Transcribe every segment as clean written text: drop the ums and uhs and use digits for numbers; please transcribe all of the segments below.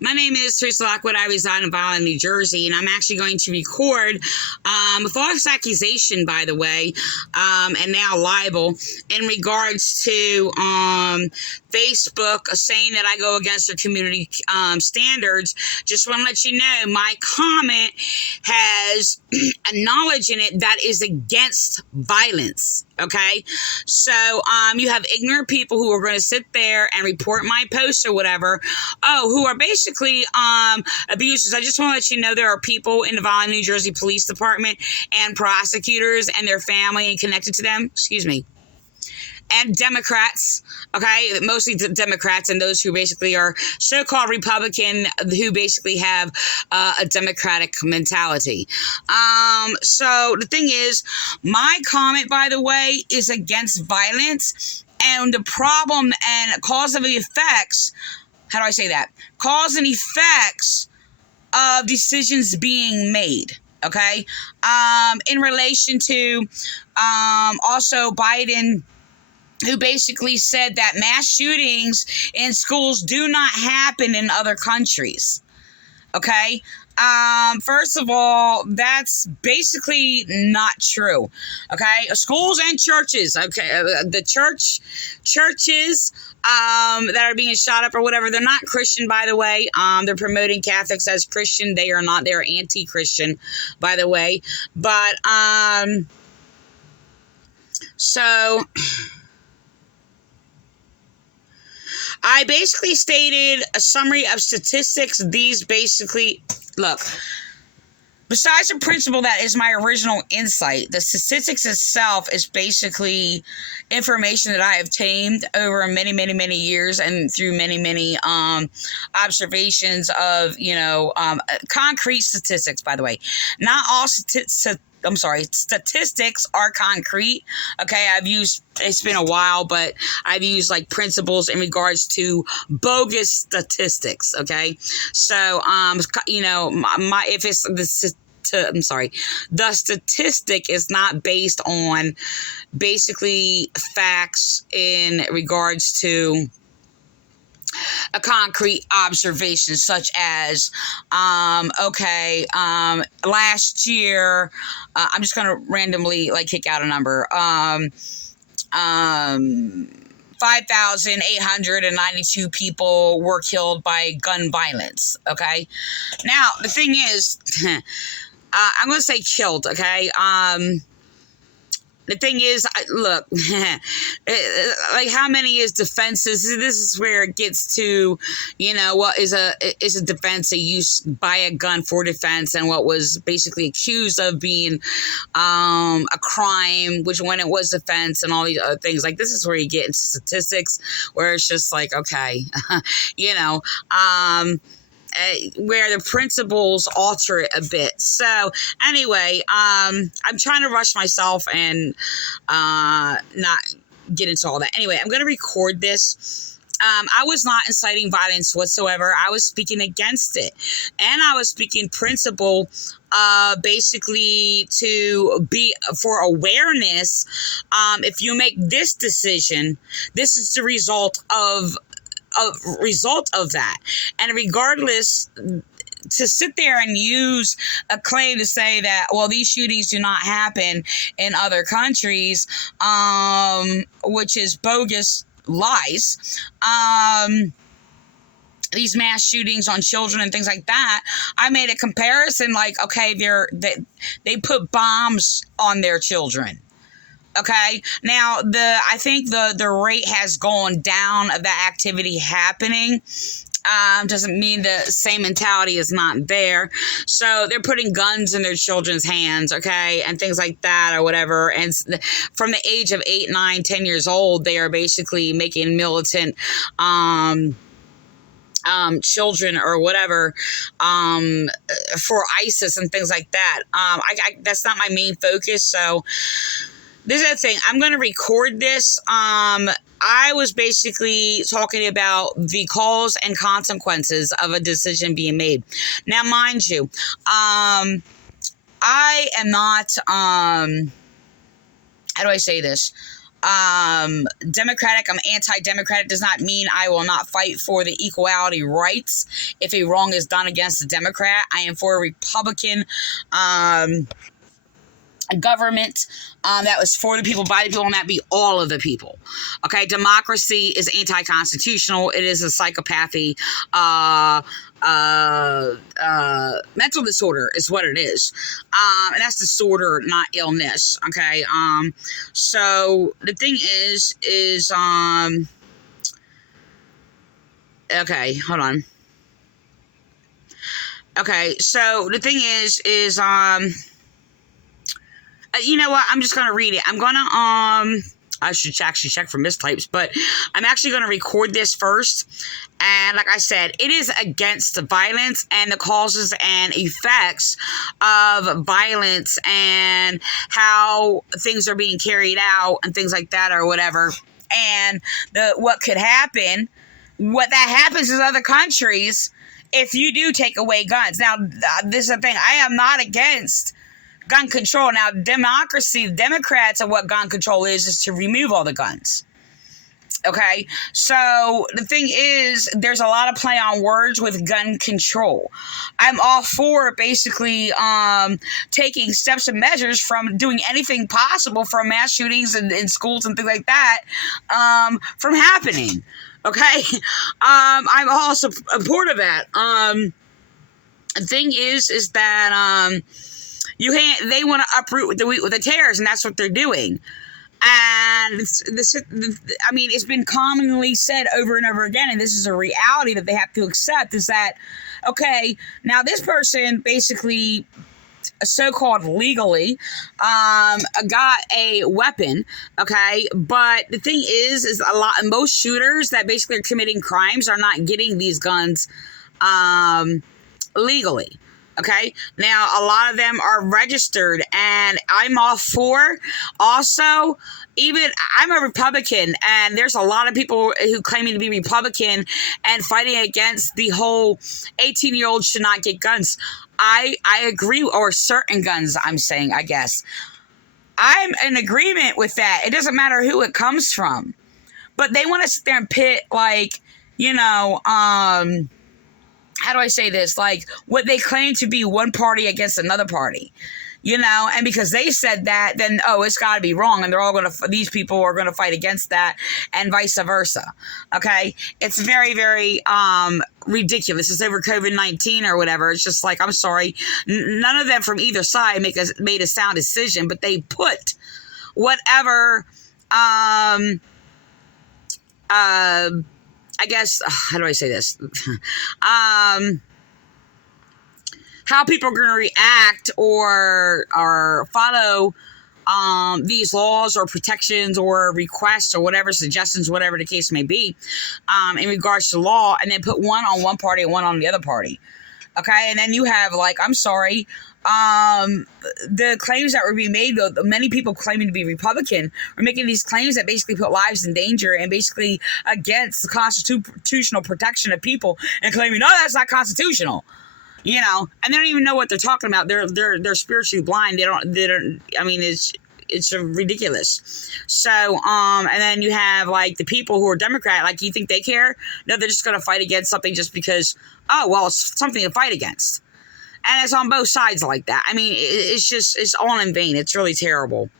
My name is Teresa Lockwood. I reside in Vineland, New Jersey, and I'm actually going to record a false accusation, by the way, and now libel in regards to Facebook saying that I go against their community standards. Just want to let you know, my comment has a knowledge in it that is against violence. Okay, so you have ignorant people who are going to sit there and report my post or whatever. Who are basically abusers. I just want to let you know there are people in the Vineland, New Jersey Police Department and prosecutors and their family and connected to them. Excuse me. And Democrats, okay, mostly Democrats and those who basically are so-called Republican, who basically have a Democratic mentality. So the thing is, my comment, by the way, is against violence, and the problem and cause and effects. How do I say that? Cause and effects of decisions being made. Okay, in relation to also Biden, who basically said that mass shootings in schools do not happen in other countries. Okay? First of all, that's basically not true. Okay? Schools and churches. Okay? The churches that are being shot up or whatever, they're not Christian, by the way. They're promoting Catholics as Christian. They are not. They're anti-Christian, by the way. But, so I basically stated a summary of statistics. These basically, look, besides the principle that is my original insight, the statistics itself is basically information that I have obtained over many, many, many years and through many, many observations of, concrete statistics, by the way. Not all statistics are concrete. Okay, it's been a while, but I've used like principles in regards to bogus statistics. Okay, so the statistic is not based on basically facts in regards to a concrete observation, such as, last year, I'm just going to randomly kick out a number, 5,892 people were killed by gun violence. Okay. Now, the thing is, I'm going to say killed. Okay. The thing is, look, how many is defenses? This is where it gets to, what is a defense, a use by a gun for defense, and what was basically accused of being a crime, which when it was defense, and all these other things. Like, this is where you get into statistics, where it's just like, okay, where the principles alter it a bit. So anyway, I'm trying to rush myself and not get into all that. Anyway, I'm going to record this. I was not inciting violence whatsoever. I was speaking against it. And I was speaking principle basically to be for awareness. If you make this decision, this is the result of that. And regardless, to sit there and use a claim to say that, well, these shootings do not happen in other countries, which is bogus lies. These mass shootings on children and things like that, I made a comparison okay, they put bombs on their children. Okay. Now, I think the rate has gone down of that activity happening. Doesn't mean the same mentality is not there. So they're putting guns in their children's hands, okay, and things like that or whatever. And from the age of 8, 9, 10 years old, they are basically making militant children or whatever for ISIS and things like that. That's not my main focus. So this is the thing. I'm going to record this. I was basically talking about the cause and consequences of a decision being made. Now, mind you, I am not, how do I say this? Democratic, I'm anti-democratic does not mean I will not fight for the equality rights if a wrong is done against a Democrat. I am for a Republican government that was for the people, by the people, and that be all of the people. Okay, democracy is anti-constitutional. It is a psychopathy, mental disorder is what it is, and that's disorder, not illness. Okay, so the thing is okay, hold on. Okay, so the thing is you know what? I'm just going to read it. I'm going to, I should actually check for mistypes, but I'm actually going to record this first. And like I said, it is against the violence and the causes and effects of violence and how things are being carried out and things like that or whatever. And what could happen, what that happens in other countries if you do take away guns. Now, this is the thing. I am not against gun control. Now, democracy, Democrats, and what gun control is to remove all the guns. Okay? So, the thing is, there's a lot of play on words with gun control. I'm all for basically taking steps and measures from doing anything possible for mass shootings in schools and things like that from happening. Okay? I'm all supportive of that. The thing is that they want to uproot the wheat with the tares, and that's what they're doing. And it's been commonly said over and over again, and this is a reality that they have to accept, is that, okay, now this person basically, so-called legally, got a weapon, okay, but the thing is most shooters that basically are committing crimes are not getting these guns legally. Okay, now a lot of them are registered, and I'm all for. Also, even I'm a Republican, and there's a lot of people who claiming to be Republican and fighting against the whole 18-year-olds should not get guns. I agree, or certain guns, I'm saying, I guess. I'm in agreement with that. It doesn't matter who it comes from. But they want to sit there and pit, like, you know, how do I say this? Like, what they claim to be one party against another party, you know, and because they said that, then, it's got to be wrong, and these people are going to fight against that, and vice versa, okay? It's very, very ridiculous. It's over COVID-19 or whatever. It's just like, I'm sorry, none of them from either side made a sound decision, but they put whatever, I guess, how do I say this? How people are going to react or follow these laws or protections or requests or whatever, suggestions, whatever the case may be, in regards to law, and then put one on one party and one on the other party. Okay, and then you have, like, I'm sorry, the claims that were being made, many people claiming to be Republican are making these claims that basically put lives in danger and basically against the constitutional protection of people, and claiming, no, that's not constitutional, you know, and they don't even know what they're talking about. They're spiritually blind. They don't, I mean, it's ridiculous. So, and then you have, like, the people who are Democrat, like, you think they care? No, they're just going to fight against something just because, it's something to fight against. And it's on both sides like that. I mean, it's all in vain. It's really terrible.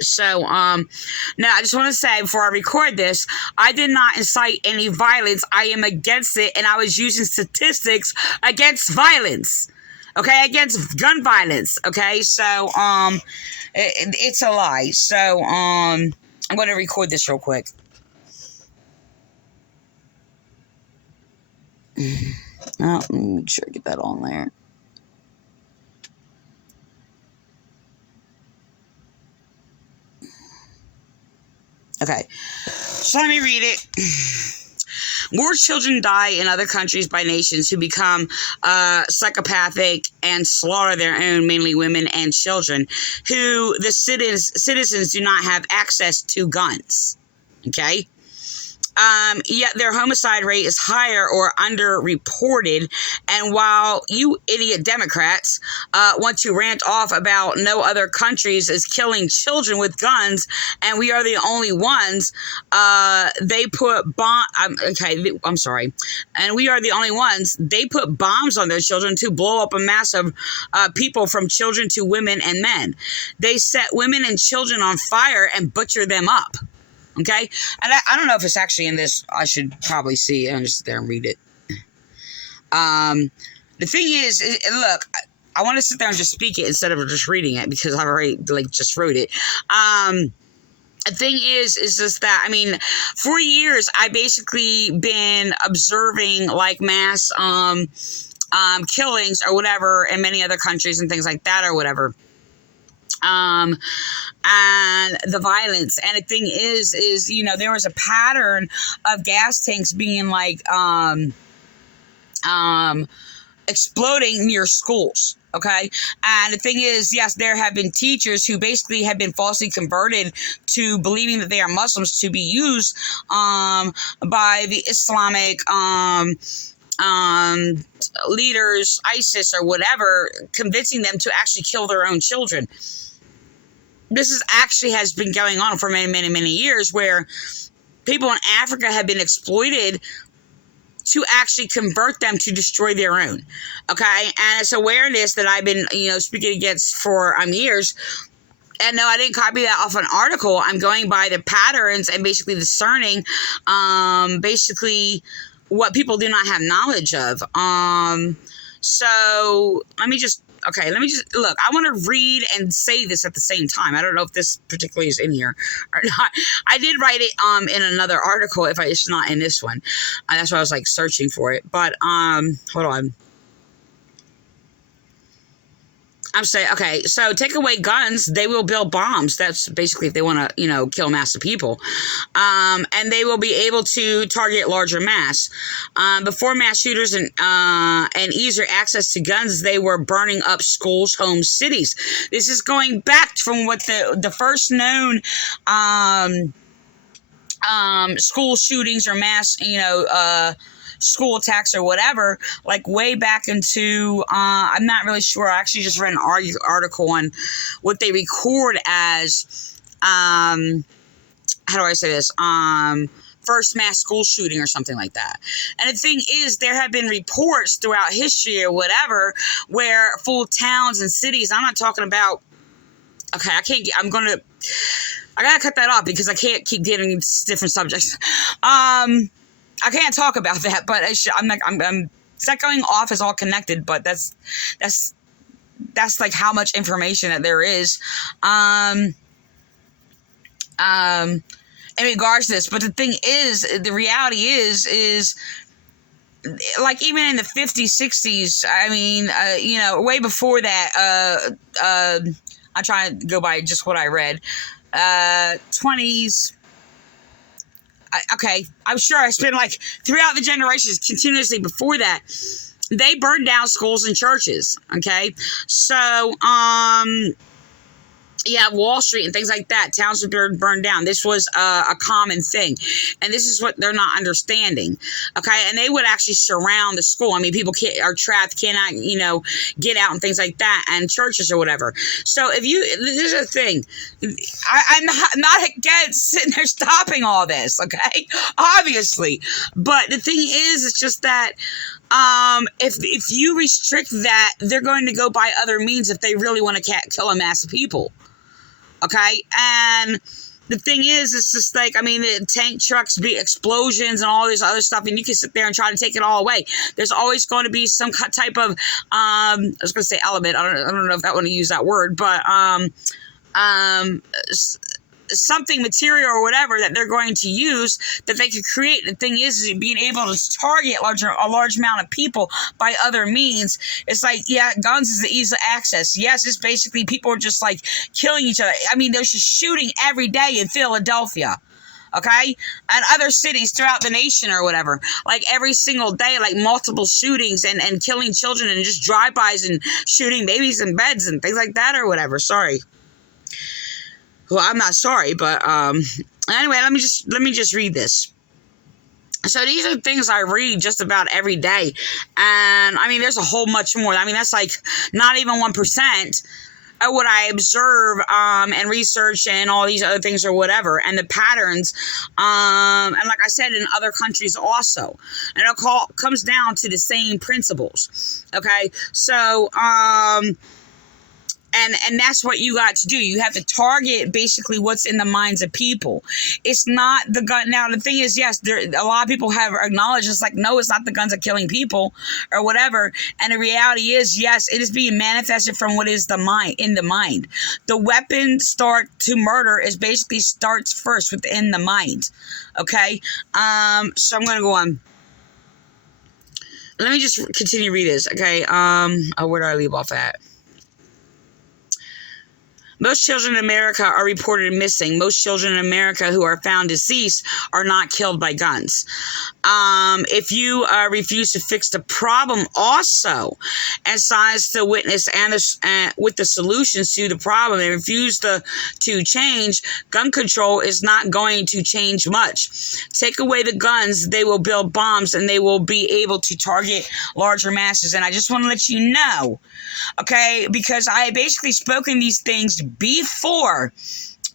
So, now I just want to say, before I record this, I did not incite any violence. I am against it, and I was using statistics against violence. Okay, against gun violence. Okay, so, it's a lie. So, I'm going to record this real quick. Let me make sure I get that on there. Okay, so let me read it. More children die in other countries by nations who become psychopathic and slaughter their own, mainly women and children, who the citizens do not have access to guns. Okay? Yet their homicide rate is higher or underreported. And while you idiot Democrats want to rant off about no other countries is killing children with guns, and we are the only ones, they put I'm sorry. And we are the only ones, they put bombs on their children to blow up a mass of people, from children to women and men. They set women and children on fire and butcher them up. Okay, and I don't know if it's actually in this. I should probably see it and just sit there and read it. The thing is look, I want to sit there and just speak it instead of just reading it, because I've already just wrote it. The thing is just that, I mean, for years I basically been observing mass killings or whatever in many other countries and things like that or whatever. And the violence. And the thing is, there was a pattern of gas tanks being exploding near schools. Okay. And the thing is, yes, there have been teachers who basically have been falsely converted to believing that they are Muslims to be used, by the Islamic, leaders, ISIS or whatever, convincing them to actually kill their own children. This has been going on for many, many, many years, where people in Africa have been exploited to actually convert them to destroy their own. Okay. And it's awareness that I've been, speaking against for years. And no, I didn't copy that off an article. I'm going by the patterns and basically discerning, what people do not have knowledge of. So let me just look, I want to read and say this at the same time. I don't know if this particularly is in here or not. I did write it in another article, if it's not in this one. That's why I was searching for it. But hold on. I'm saying, okay, so take away guns, they will build bombs. That's basically if they want to, kill mass of people. And they will be able to target larger mass. Before mass shooters and easier access to guns, they were burning up schools, homes, cities. This is going back from what the first known school shootings or mass, school attacks or whatever, way back into, I'm not really sure. I actually just read an article on what they record as, how do I say this? First mass school shooting or something like that. And the thing is, there have been reports throughout history or whatever, where full towns and cities, I'm not talking about, okay, I gotta cut that off because I can't keep getting into different subjects. I can't talk about that, but it's not going off. It's all connected, but that's how much information that there is, in regards to this. But the thing is, the reality is even in the 50s, 60s, I mean, way before that, I'm trying to go by just what I read, 20s. I'm sure it's been throughout the generations, continuously before that, they burned down schools and churches. Okay. So, Wall Street and things like that, towns were burned down. This was a common thing. And this is what they're not understanding. Okay. And they would actually surround the school. I mean, people are trapped, cannot, get out and things like that, and churches or whatever. So there's a thing. I'm not against sitting there stopping all this. Okay. Obviously. But the thing is, it's just that, if you restrict that, they're going to go by other means if they really want to kill a mass of people. Okay, and the thing is, it's just the tank trucks, be explosions and all this other stuff, and you can sit there and try to take it all away. There's always going to be some type of, I was going to say element, I don't know if I want to use that word, but something, material or whatever that they're going to use that they could create. The thing is being able to target a large amount of people by other means. It's guns is the ease of access. Yes, it's basically people are just killing each other. I mean, there's just shooting every day in Philadelphia. Okay, and other cities throughout the nation or whatever, every single day, multiple shootings and killing children and just drive-bys and shooting babies in beds and things like that or whatever. Sorry. Well, I'm not sorry, but anyway, let me just read this. So these are things I read just about every day. And I mean, there's a whole much more. I mean, that's like not even 1% of what I observe and research and all these other things or whatever, and the patterns. And like I said, in other countries also. And it comes down to the same principles. Okay? So, and that's what you got to do. You have to target basically what's in the minds of people. It's not the gun. Now, the thing is, yes, a lot of people have acknowledged it's like, no, it's not the guns that are killing people or whatever. And the reality is, yes, it is being manifested from what is in the mind. The weapon start to murder is basically starts first within the mind. Okay? So I'm going to go on. Let me just continue to read this. Okay? Where do I leave off at? Most children in America are reported missing. Most children in America who are found deceased are not killed by guns. If you refuse to fix the problem also and silence the witness and with the solutions to the problem and refuse to change, gun control is not going to change much. Take away the guns, they will build bombs and they will be able to target larger masses. And I just want to let you know, okay, because I had basically spoken these things before,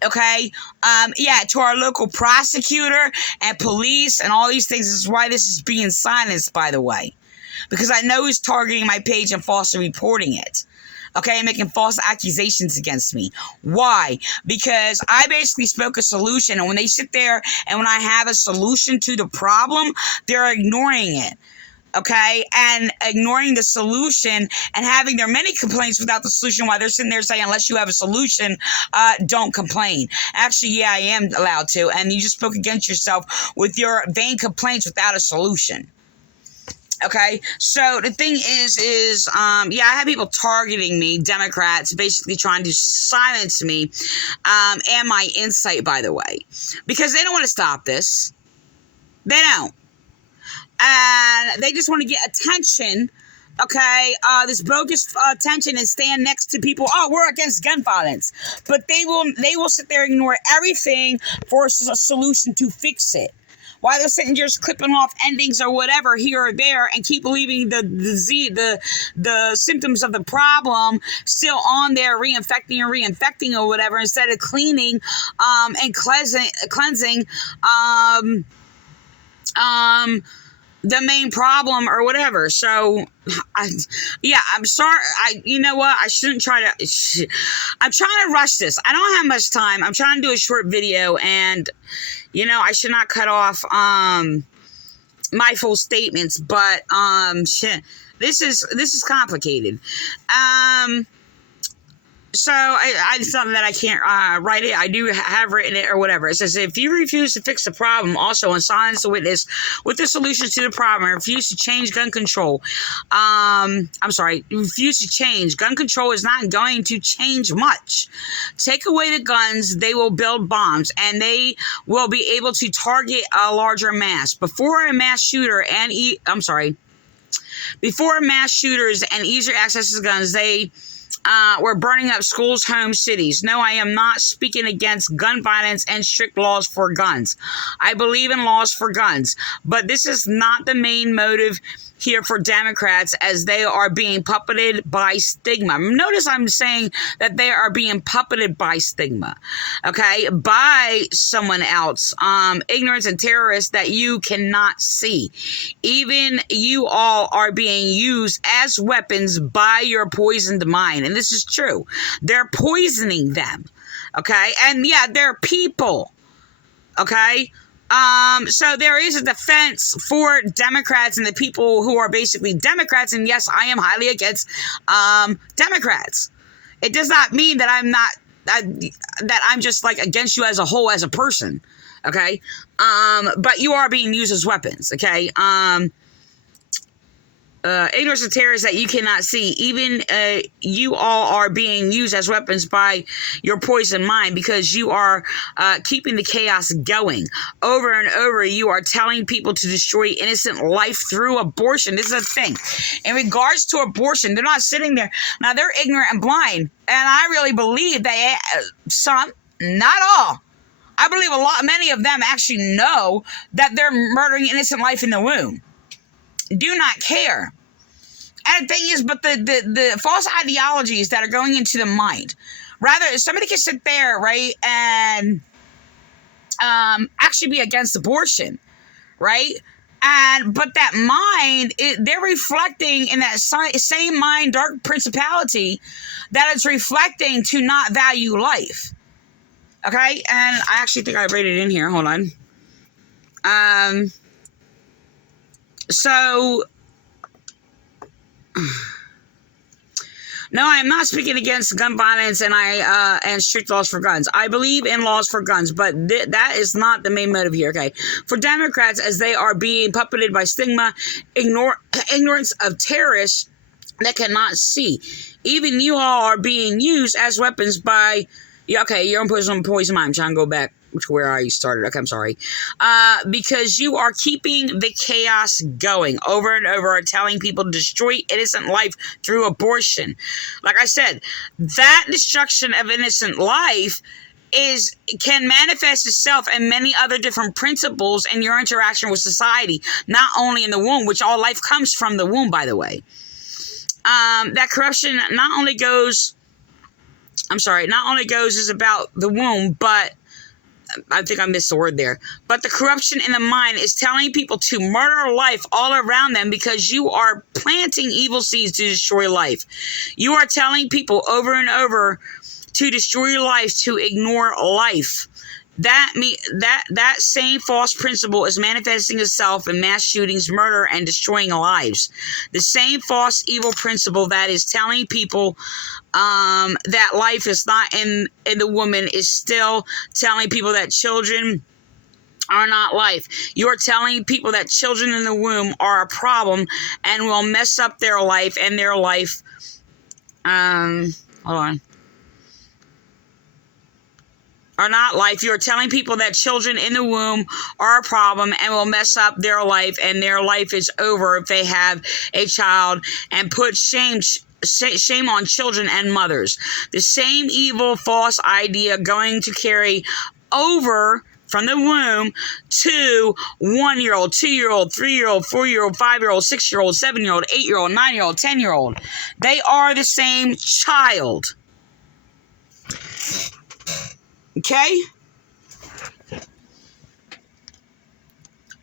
okay, to our local prosecutor and police and all these things. This is why this is being silenced, by the way, because I know he's targeting my page and falsely reporting it, okay, and making false accusations against me. Why? Because I basically spoke a solution, and when they sit there and when I have a solution to the problem, they're ignoring it. Okay, and ignoring the solution and having their many complaints without the solution while they're sitting there saying, unless you have a solution, don't complain. Actually, yeah, I am allowed to. And you just spoke against yourself with your vain complaints without a solution. Okay, so the thing is, I have people targeting me, Democrats, basically trying to silence me, and my insight, by the way, because they don't want to stop this. They don't. And they just want to get attention, okay, this bogus attention, and stand next to people. Oh, we're against gun violence. But they will sit there and ignore everything for a solution to fix it. While they're sitting just clipping off endings or whatever here or there and keep leaving the symptoms of the problem still on there, reinfecting or whatever, instead of cleaning and cleansing the main problem or whatever. So I'm sorry. You know what? I shouldn't try to. I'm trying to rush this. I don't have much time. I'm trying to do a short video, and I should not cut off my full statements. But this is complicated. So it's something that I can't write it. I do have written it or whatever. It says, if you refuse to fix the problem, also and silence the witness with the solutions to the problem, and refuse to change gun control. Refuse to change. Gun control is not going to change much. Take away the guns, they will build bombs, and they will be able to target a larger mass. Before mass shooters and easier access to guns, they we're burning up schools, homes, cities. No, I am not speaking against gun violence and strict laws for guns. I believe in laws for guns, but this is not the main motive here for Democrats, as they are being puppeted by stigma. Notice I'm saying that they are being puppeted by stigma, okay, by someone else, ignorance and terrorists that you cannot see. Even you all are being used as weapons by your poisoned mind, and this is true. They're poisoning them, okay, and yeah, they're people, okay. So there is a defense for Democrats and the people who are basically Democrats. And yes, I am highly against Democrats. It does not mean that I'm not that I'm just like against you as a whole, as a person. Okay. But you are being used as weapons. Okay. Ignorance of terrorists that you cannot see. Even you all are being used as weapons by your poisoned mind, because you are keeping the chaos going. Over and over, you are telling people to destroy innocent life through abortion. This is a thing. In regards to abortion, they're not sitting there. Now, they're ignorant and blind. And I really believe that some, not all, I believe many of them actually know that they're murdering innocent life in the womb. Do not care. And the thing is, but the false ideologies that are going into the mind, rather, somebody can sit there, right, and actually be against abortion, right? But that mind, they're reflecting in that same mind, dark principality that is reflecting to not value life. Okay? And I actually think I read it in here. Hold on. So, no, I am not speaking against gun violence and strict laws for guns. I believe in laws for guns, but that is not the main motive here, okay? For Democrats, as they are being puppeted by stigma, ignorance of terrorists that cannot see. Even you all are being used as weapons by... Yeah, okay, you're on poison mind. I'm trying to go back to where I started. Okay, I'm sorry. Because you are keeping the chaos going over and over, telling people to destroy innocent life through abortion. Like I said, that destruction of innocent life can manifest itself in many other different principles in your interaction with society, not only in the womb, which all life comes from the womb, by the way. That corruption not only goes is about the womb, but I think I missed the word there. But the corruption in the mind is telling people to murder life all around them because you are planting evil seeds to destroy life. You are telling people over and over to destroy life, to ignore life. That same false principle is manifesting itself in mass shootings, murder, and destroying lives. The same false evil principle that is telling people that life is not in the woman is still telling people that children are not life. You are telling people that children in the womb are a problem and will mess up their life and their life. Hold on. Are not life. You are telling people that children in the womb are a problem and will mess up their life, and their life is over if they have a child, and put shame on children and mothers. The same evil, false idea going to carry over from the womb to 1-year-old, 2-year-old, 3-year-old, 4-year-old, 5-year-old, 6-year-old, 7-year-old, 8-year-old, 9-year-old, 10-year-old. They are the same child. Okay?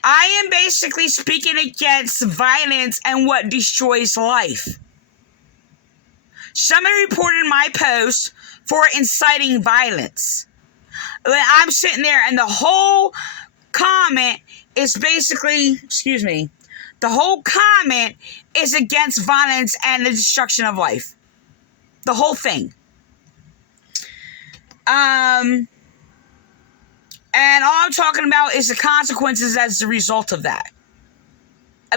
I am basically speaking against violence and what destroys life. Somebody reported my post for inciting violence. I'm sitting there and the whole comment is basically, the whole comment is against violence and the destruction of life. The whole thing. And all I'm talking about is the consequences as a result of that.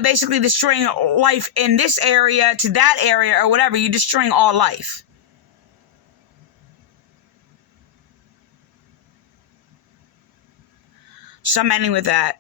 Basically destroying life in this area to that area or whatever. You're destroying all life. So I'm ending with that.